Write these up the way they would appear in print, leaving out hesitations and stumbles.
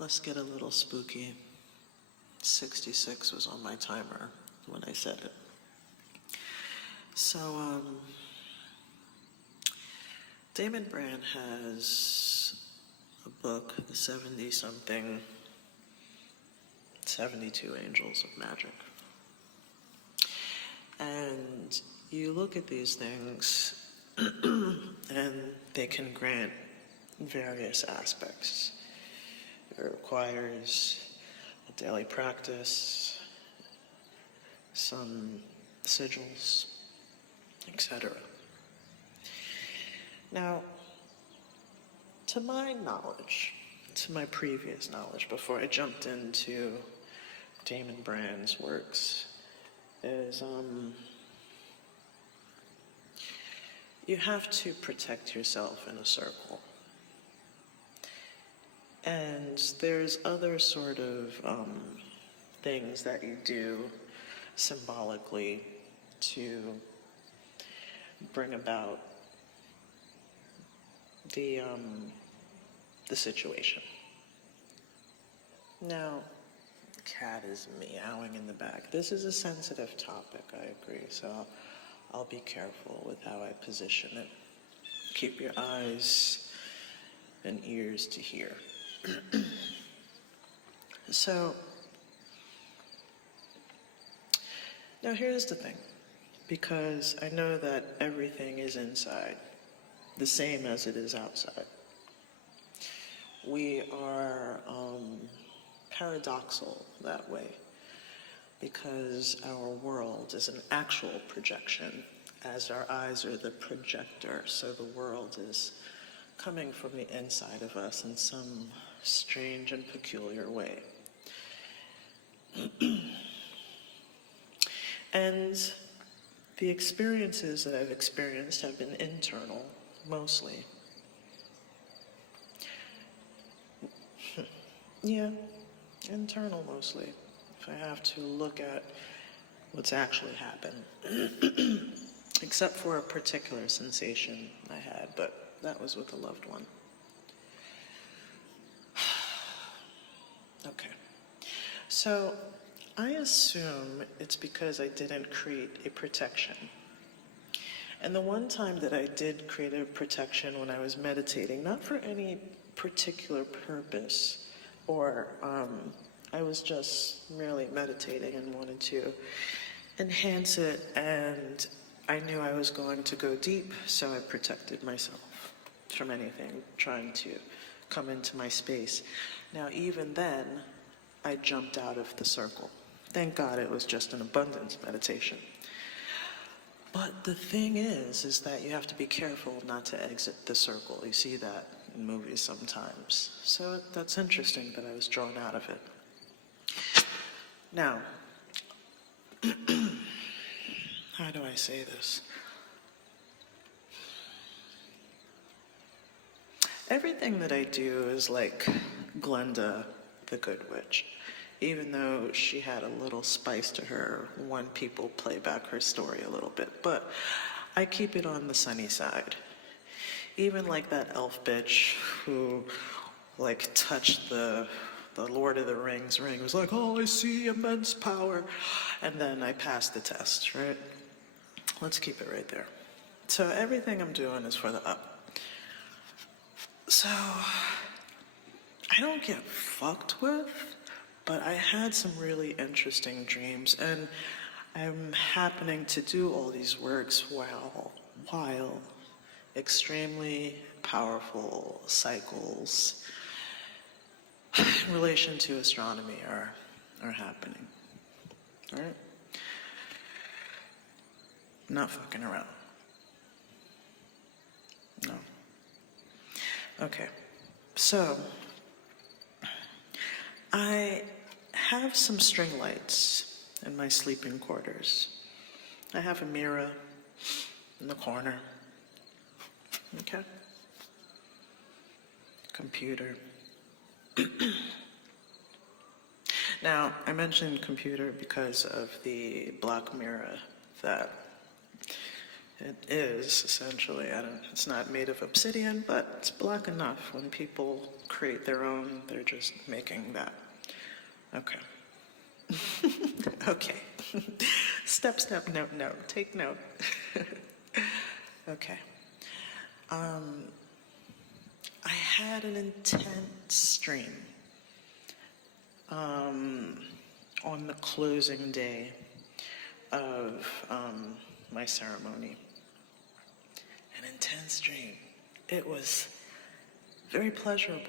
Let's get a little spooky. 66 was on my timer when I said it. So, Damon Brand has a book, The 70-something, 72 Angels of Magic. And you look at these things, and they can grant various aspects. It requires a daily practice, some sigils, etc. Now, to my knowledge, to my previous knowledge, before I jumped into Damon Brand's works, is you have to protect yourself in a circle. And there's other sort of things that you do symbolically to bring about the situation. Now, the cat is meowing in the back. This is a sensitive topic, I agree, so I'll be careful with how I position it. Keep your eyes and ears to hear. So, now here's the thing, because I know that everything is inside, the same as it is outside. We are paradoxal that way, because our world is an actual projection, as our eyes are the projector, so the world is coming from the inside of us in some strange and peculiar way. And the experiences that I've experienced have been internal, mostly. Yeah, internal mostly, if I have to look at what's actually happened. Except for a particular sensation I had, but that was with a loved one. Okay. So, I assume it's because I didn't create a protection. And the one time that I did create a protection when I was meditating, not for any particular purpose, or I was just merely meditating and wanted to enhance it, and I knew I was going to go deep, so I protected myself from anything trying to come into my space. Now, even then, I jumped out of the circle. Thank God it was just an abundance meditation. But the thing is that you have to be careful not to exit the circle. You see that in movies sometimes. So that's interesting that I was drawn out of it. Now, how do I say this? Everything that I do is like Glenda, the Good Witch. Even though she had a little spice to her when people play back her story a little bit. But I keep it on the sunny side. Even like that elf bitch who like touched the Lord of the Rings ring, was like, oh, I see immense power. And then I passed the test, right? Let's keep it right there. So everything I'm doing is for the up. So I don't get fucked with, but I had some really interesting dreams, and I'm happening to do all these works while extremely powerful cycles in relation to astronomy are happening. All right? Not fucking around. No. Okay. So, I have some string lights in my sleeping quarters. I have a mirror in the corner. Okay? Computer. Now, I mentioned computer because of the black mirror that It is, essentially. It's not made of obsidian, but it's black enough. When people create their own, they're just making that. Okay. Okay. Step, note. Take note. Okay. I had an intense dream on the closing day of my ceremony. An intense dream. It was very pleasurable.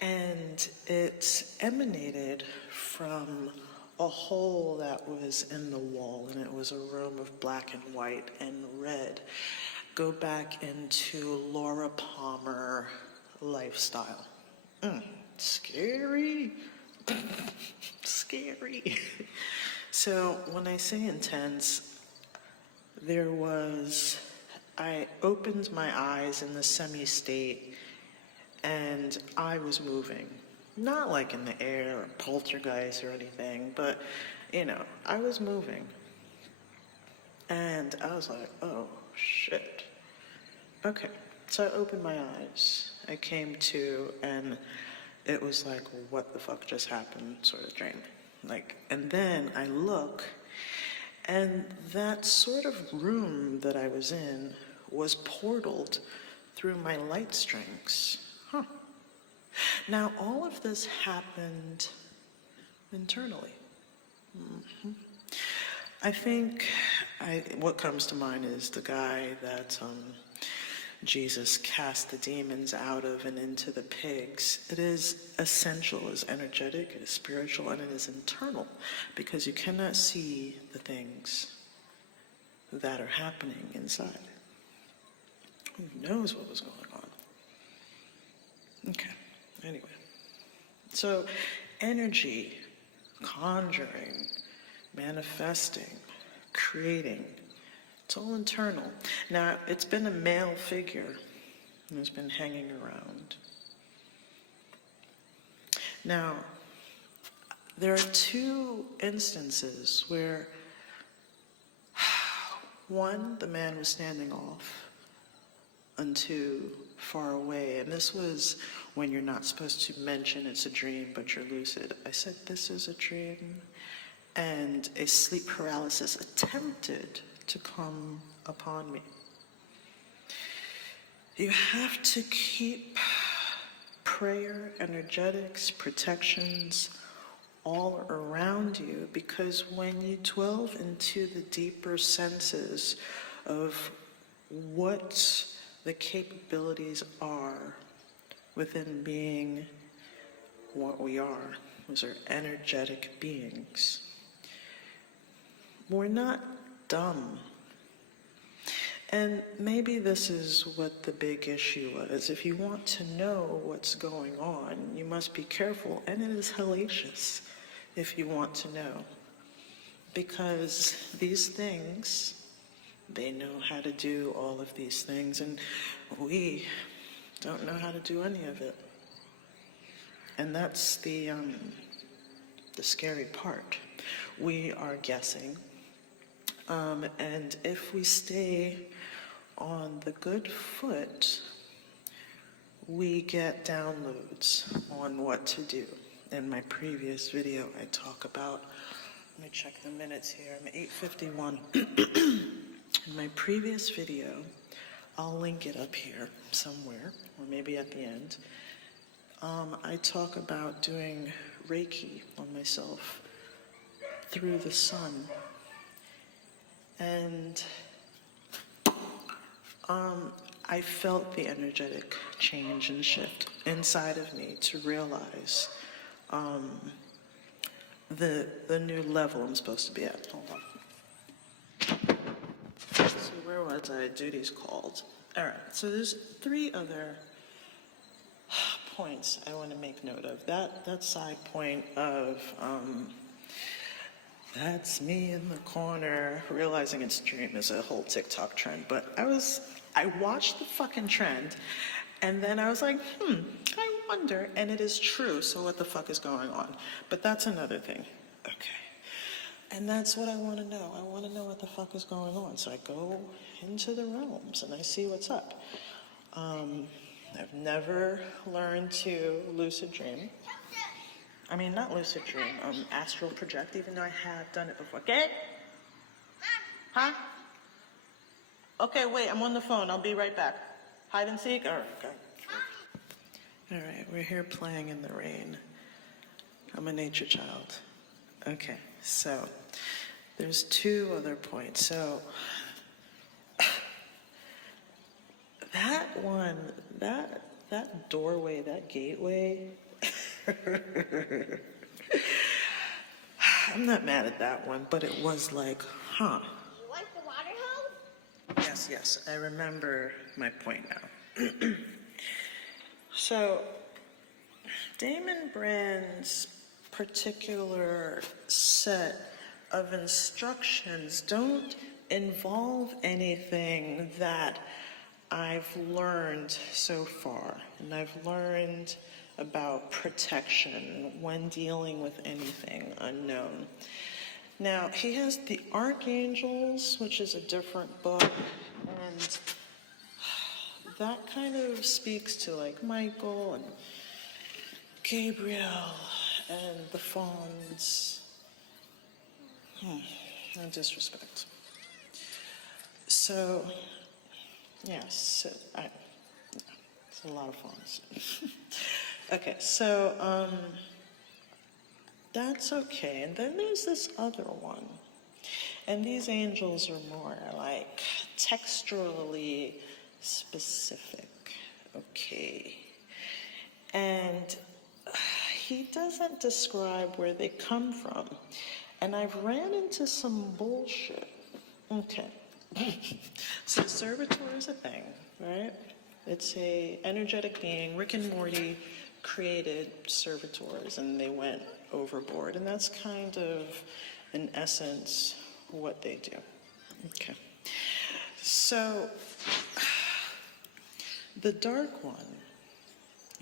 And it emanated from a hole that was in the wall, and it was a room of black and white and red. Go back into Laura Palmer lifestyle. Scary. Scary. So when I say intense, I opened my eyes in the semi-state, and I was moving. Not like in the air or poltergeist or anything, but, I was moving. And I was like, oh, shit. Okay, so I opened my eyes. I came to, and it was like, what the fuck just happened sort of dream. And then I look, and that sort of room that I was in was portaled through my light strings. Now, all of this happened internally. I think what comes to mind is the guy that Jesus cast the demons out of and into the pigs. It is essential, it is energetic, it is spiritual, and it is internal, because you cannot see the things that are happening inside. Who knows what was going on? Okay, anyway. So, energy, conjuring, manifesting, creating, it's all internal. Now, it's been a male figure who's been hanging around. Now, there are two instances where, one, the man was standing off, and two, far away. And this was when you're not supposed to mention it's a dream, but you're lucid. I said, this is a dream. And a sleep paralysis attempted to come upon me. You have to keep prayer, energetics, protections all around you, because when you delve into the deeper senses of what the capabilities are within being what we are, those are energetic beings. We're not dumb. And maybe this is what the big issue was. If you want to know what's going on, you must be careful, and it is hellacious if you want to know. Because these things, they know how to do all of these things, and we don't know how to do any of it. And that's the scary part. We are guessing. And if we stay on the good foot, we get downloads on what to do. In my previous video, I talk about, let me check the minutes here, I'm at 8:51. In my previous video, I'll link it up here somewhere, or maybe at the end, I talk about doing Reiki on myself through the sun. And I felt the energetic change and shift inside of me to realize the new level I'm supposed to be at. Hold on. So where was I? Duties called. All right. So there's 3 other points I want to make note of. That side point of that's me in the corner, realizing it's a dream is a whole TikTok trend. But I watched the fucking trend, and then I was like, I wonder, and it is true, so what the fuck is going on? But that's another thing. Okay. And that's what I want to know. I want to know what the fuck is going on. So I go into the realms and I see what's up. I've never learned to lucid dream. I mean, not lucid dream, astral project, even though I have done it before. Okay? Huh? Okay, wait, I'm on the phone. I'll be right back. Hide and seek? All right, okay. All right, we're here playing in the rain. I'm a nature child. Okay, so there's two other points. So that one, that doorway, that gateway, I'm not mad at that one, but it was like, huh. You want the water hose? Yes, I remember my point now. So, Damon Brand's particular set of instructions don't involve anything that I've learned so far. And I've learned about protection when dealing with anything unknown. Now, he has the Archangels, which is a different book, and that kind of speaks to like Michael and Gabriel and the fawns. No disrespect. So, yes, it's a lot of fawns. Okay, so that's okay. And then there's this other one. And these angels are more like texturally specific. Okay. And he doesn't describe where they come from. And I've ran into some bullshit. Okay. So servitor is a thing, right? It's a energetic being. Rick and Morty created servitors and they went overboard. And that's kind of, in essence, what they do. Okay. So, the dark one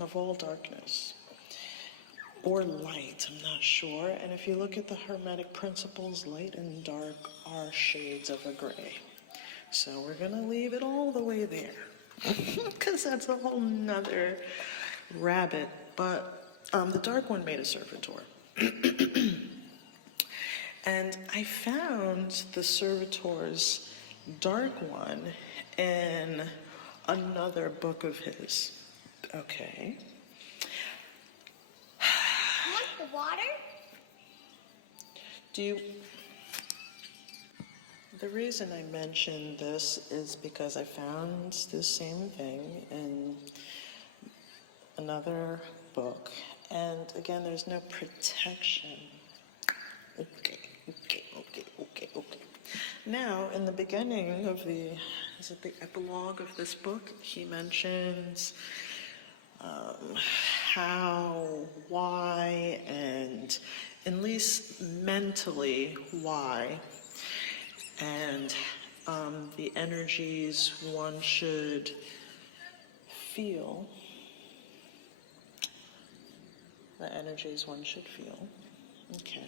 of all darkness, or light, I'm not sure. And if you look at the Hermetic principles, light and dark are shades of a gray. So we're gonna leave it all the way there, because that's a whole nother rabbit. But the dark one made a servitor. And I found the servitor's dark one in another book of his. Okay. You want the water? The reason I mentioned this is because I found the same thing in another book. And again, there's no protection. Okay. Now, in the beginning of the epilogue of this book, he mentions how, why, and at least mentally why, and the energies one should feel. Okay.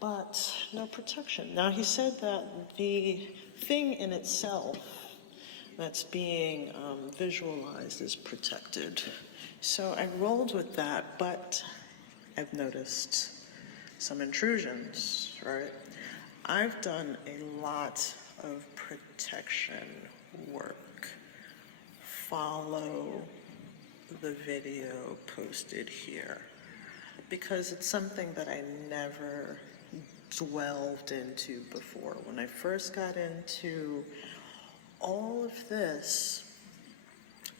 But no protection. Now, he said that the thing in itself that's being visualized is protected. So I rolled with that, but I've noticed some intrusions, right? I've done a lot of protection work. Follow the video posted here, because it's something that I never delved into before. When I first got into all of this,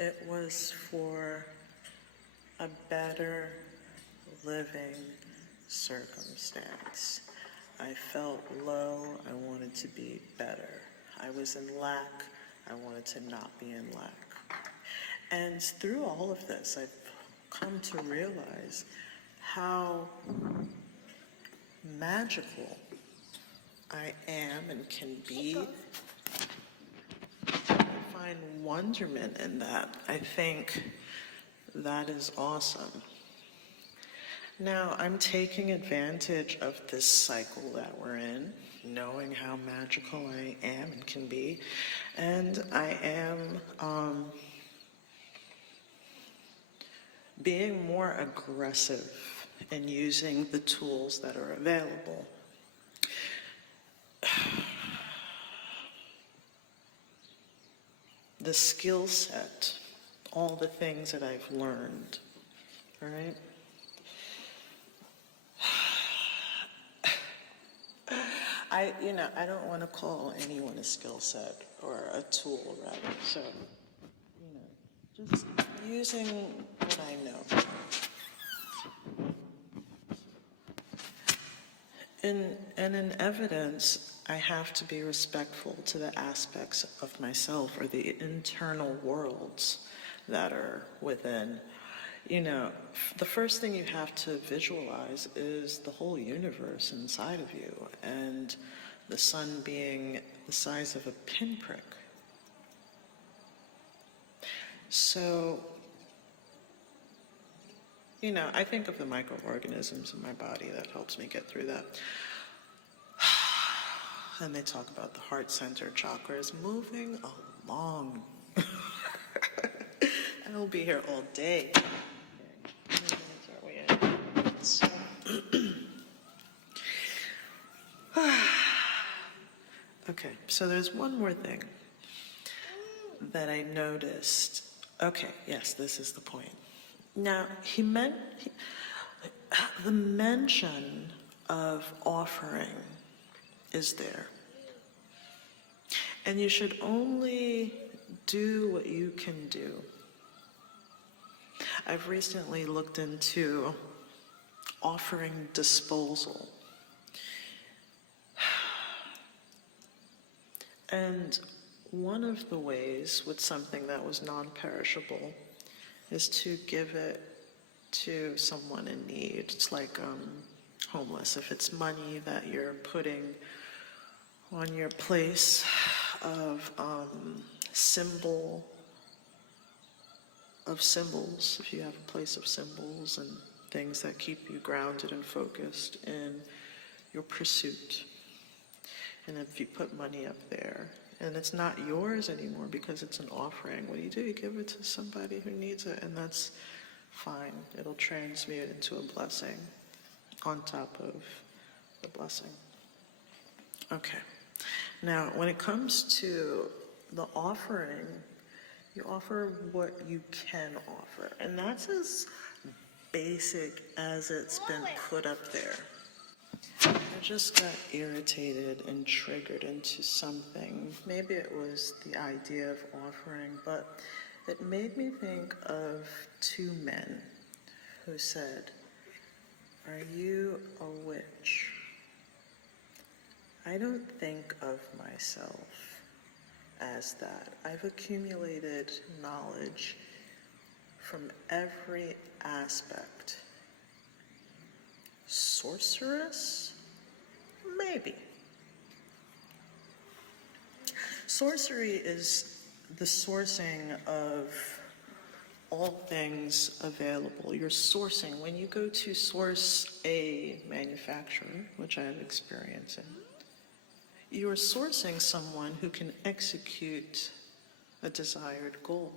it was for a better living circumstance. I felt low, I wanted to be better. I was in lack, I wanted to not be in lack. And through all of this, I've come to realize how magical I am and can be. I find wonderment in that. I think that is awesome. Now, I'm taking advantage of this cycle that we're in, knowing how magical I am and can be, and I am being more aggressive in using the tools that are available. The skill set, all the things that I've learned, all right? I don't want to call anyone a skill set or a tool, rather. So, just using what I know. And in evidence, I have to be respectful to the aspects of myself or the internal worlds that are within. The first thing you have to visualize is the whole universe inside of you, and the sun being the size of a pinprick. So, I think of the microorganisms in my body that helps me get through that. And they talk about the heart center chakras moving along. I'll be here all day. So, okay, so there's one more thing that I noticed. Okay, yes, this is the point. Now, the mention of offering is there. And you should only do what you can do. I've recently looked into offering disposal. And one of the ways with something that was non-perishable is to give it to someone in need. It's like homeless. If it's money that you're putting on your place of symbols, if you have a place of symbols and things that keep you grounded and focused in your pursuit. And if you put money up there, and it's not yours anymore because it's an offering, what do? You give it to somebody who needs it, and that's fine. It'll transmute into a blessing on top of the blessing. Okay. Now, when it comes to the offering, you offer what you can offer, and that's as basic as it's been put up there. I just got irritated and triggered into something. Maybe it was the idea of offering, but it made me think of two men who said, "Are you a witch?" I don't think of myself as that. I've accumulated knowledge from every aspect. Sorceress? Maybe. Sorcery is the sourcing of all things available. You're sourcing. When you go to source a manufacturer, which I have experience in, you are sourcing someone who can execute a desired goal.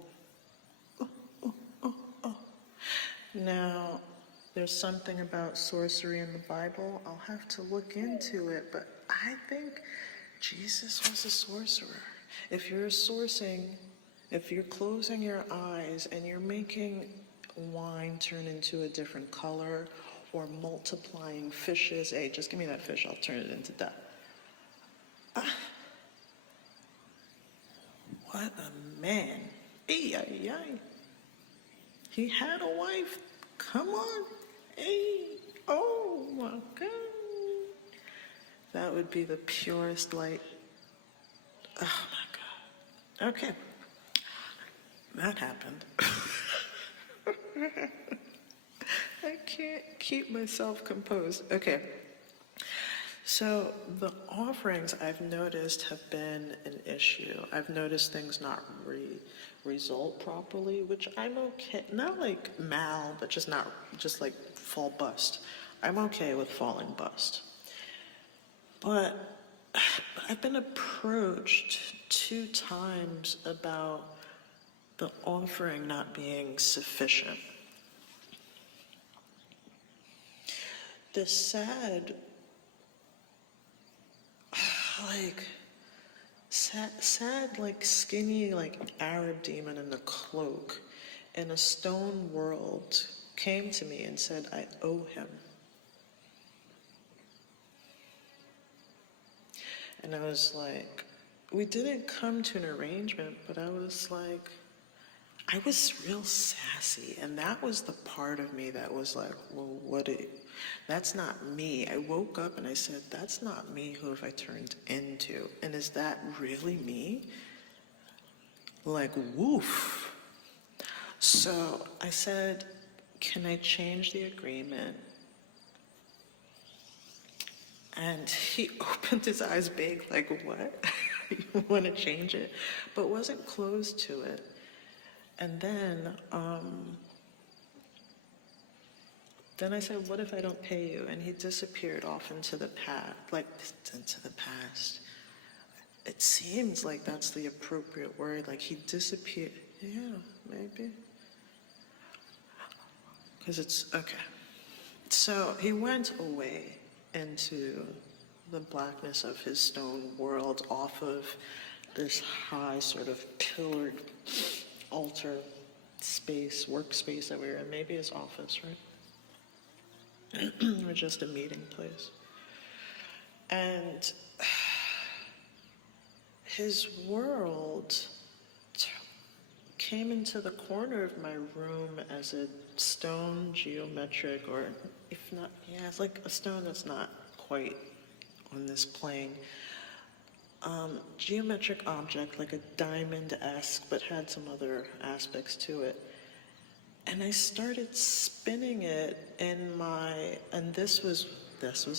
Now, there's something about sorcery in the Bible. I'll have to look into it, but I think Jesus was a sorcerer. If you're closing your eyes and you're making wine turn into a different color or multiplying fishes, hey, just give me that fish, I'll turn it into that. What a man. Ay. He had a wife. Come on. Hey. Oh my God. That would be the purest light. Oh my God. Okay. That happened. I can't keep myself composed. Okay. So the offerings I've noticed have been an issue. I've noticed things not result properly, which I'm okay. Not like mal, but just like fall bust. I'm okay with falling bust. But I've been approached 2 times about the offering not being sufficient. The sad, like skinny, like Arab demon in a cloak in a stone world came to me and said, I owe him. And I was like, we didn't come to an arrangement, but I was like, I was real sassy. And that was the part of me that was like, well, that's not me. I woke up and I said, that's not me. Who have I turned into? And is that really me? Like, woof. So I said, can I change the agreement? And he opened his eyes big, like, what? You want to change it? But wasn't closed to it. And then I said, what if I don't pay you? And he disappeared off into the past. It seems like that's the appropriate word. Like he disappeared. Yeah, maybe. Because it's, okay. So he went away into the blackness of his stone world off of this high sort of pillared altar space, workspace that we were in. Maybe his office, right? Or just a meeting place. And his world came into the corner of my room as a stone geometric, or if not, yeah, it's like a stone that's not quite on this plane. Geometric object, like a diamond-esque, but had some other aspects to it. And I started spinning it in and this was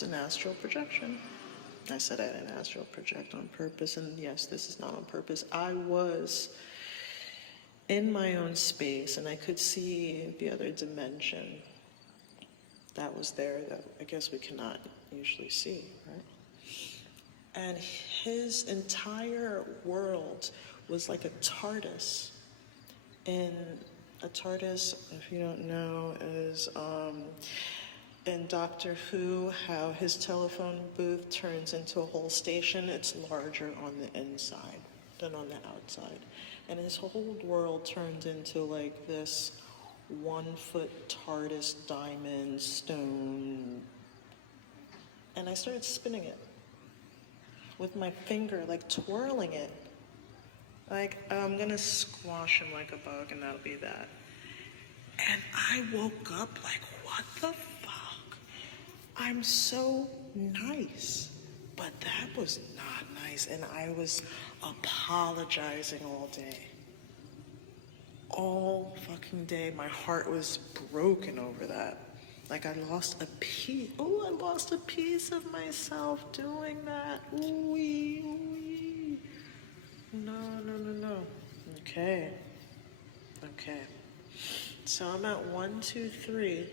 an astral projection. I said I didn't astral project on purpose, and yes, this is not on purpose. I was in my own space, and I could see the other dimension that was there that I guess we cannot usually see, right? And his entire world was like a TARDIS. And a TARDIS, if you don't know, is in Doctor Who, how his telephone booth turns into a whole station. It's larger on the inside than on the outside. And his whole world turned into like this 1-foot TARDIS diamond stone. And I started spinning it with my finger, like twirling it. Like, I'm gonna squash him like a bug and that'll be that. And I woke up like, what the fuck? I'm so nice. But that was not nice, and I was apologizing all day. All fucking day, my heart was broken over that. Like I lost a piece. Oh, I lost a piece of myself doing that. Ooh-wee, ooh-wee. No. Okay. So I'm at 1, 2, 3.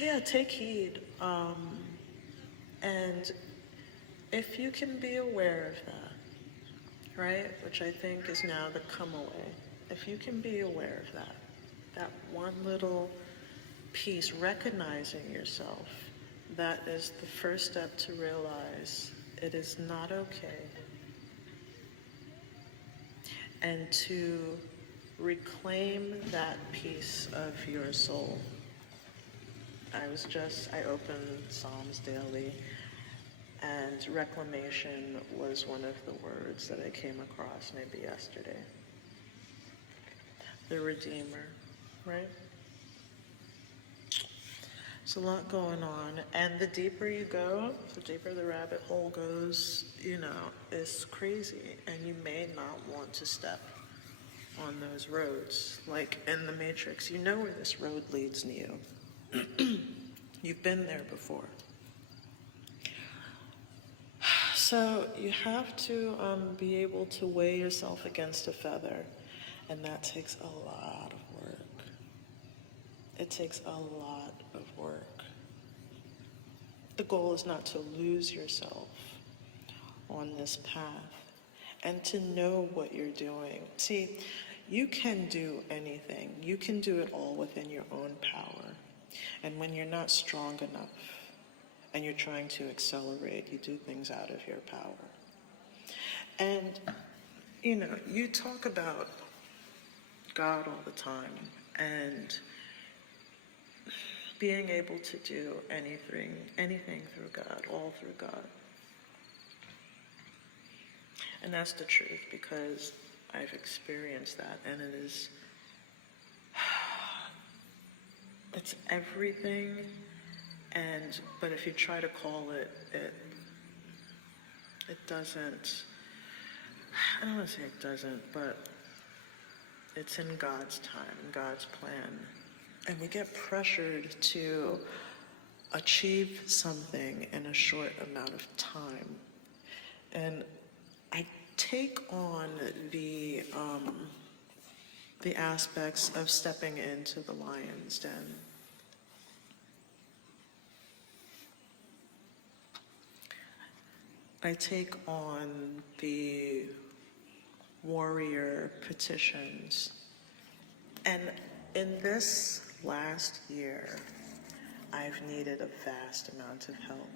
Yeah, take heed. And if you can be aware of that, right, which I think is now the come away, if you can be aware of that one little piece, recognizing yourself, that is the first step to realize it is not okay. And to reclaim that piece of your soul. I opened Psalms daily, and reclamation was one of the words that I came across maybe yesterday. The Redeemer, right? There's a lot going on, and the deeper you go, the deeper the rabbit hole goes, it's crazy, and you may not want to step on those roads. Like in the Matrix, you know where this road leads, Neo. You've been there before. So you have to be able to weigh yourself against a feather, and that takes a lot of work. It takes a lot of work. The goal is not to lose yourself on this path and to know what you're doing. See, you can do anything. You can do it all within your own power. And when you're not strong enough and you're trying to accelerate, you do things out of your power. And, you know, you talk about God all the time and being able to do anything through God, all through God. And that's the truth, because I've experienced that, and it is, it's everything, but if you try to call it, it doesn't, I don't want to say it doesn't, but it's in God's time, in God's plan. And we get pressured to achieve something in a short amount of time. And I take on the aspects of stepping into the lion's den. I take on the warrior petitions. And in this last year, I've needed a vast amount of help.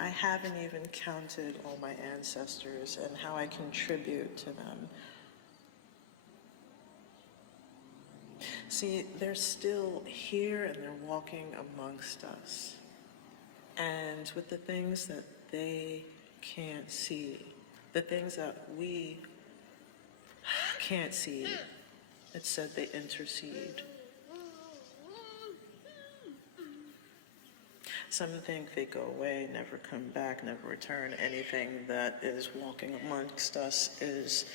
I haven't even counted all my ancestors and how I contribute to them. See, they're still here and they're walking amongst us. And with the things that they can't see, the things that we can't see, it said they intercede. Some think they go away, never come back, never return. Anything that is walking amongst us is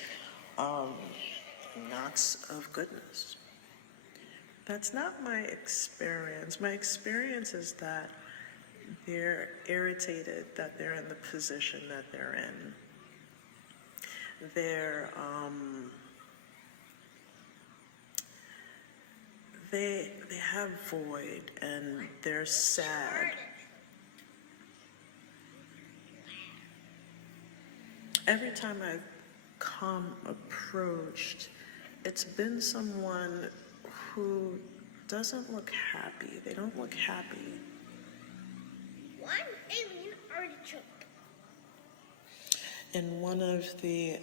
knots of goodness. That's not my experience. My experience is that they're irritated that they're in the position that they're in. They have void and they're sad. Every time I've approached, it's been someone who doesn't look happy. They don't look happy. One alien artichoke. In one of the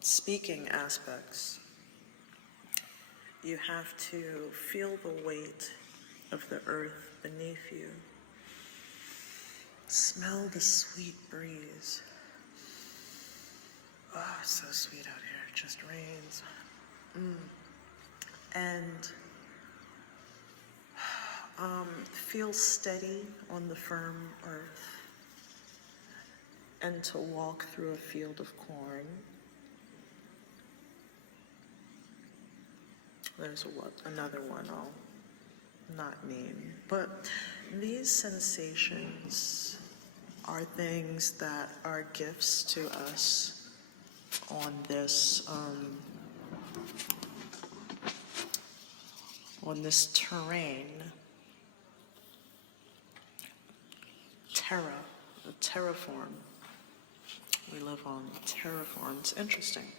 speaking aspects, you have to feel the weight of the earth beneath you. Smell the sweet breeze. Oh, it's so sweet out here. It just rains. And feel steady on the firm earth. And to walk through a field of corn. There's another one I'll not name. But these sensations are things that are gifts to us on this terrain. Terraform. We live on terraform. It's interesting.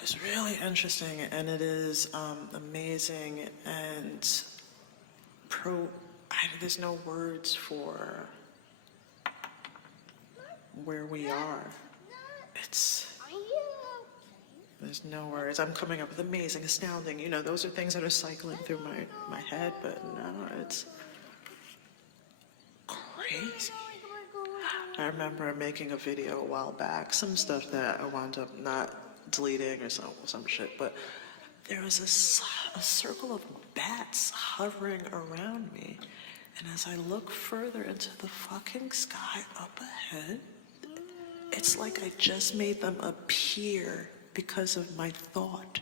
It's really interesting, and it is amazing, and there's no words for where we are. There's no words. I'm coming up with amazing, astounding, you know, those are things that are cycling through my head, but no, it's crazy. I remember making a video a while back, some stuff that I wound up not deleting or some shit, but there was a circle of bats hovering around me, and as I look further into the fucking sky up ahead, it's like I just made them appear because of my thought.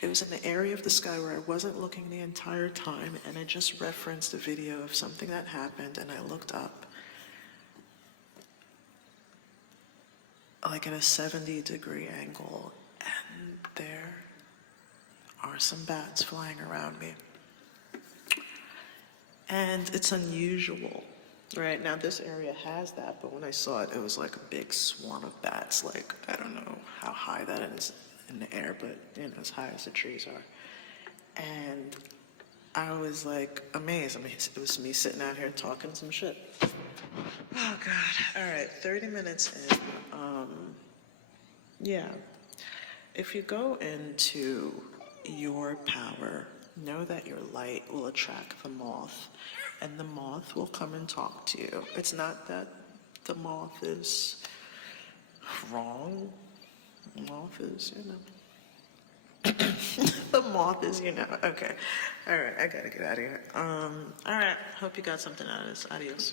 It was in the area of the sky where I wasn't looking the entire time, and I just referenced a video of something that happened, and I looked up, like at a 70-degree angle, and there are some bats flying around me. And it's unusual, right? Now this area has that, but when I saw it, it was like a big swarm of bats, like, I don't know how high that is in the air, but you know, as high as the trees are. And I was like amazed. I mean, it was me sitting out here talking some shit. Oh God, all right, 30 minutes in. Yeah, if you go into your power, know that your light will attract the moth, and the moth will come and talk to you. It's not that the moth is wrong. The moth is, you know. The moth is, you know. Okay. All right, I gotta get out of here. All right, hope you got something out of this. Adios.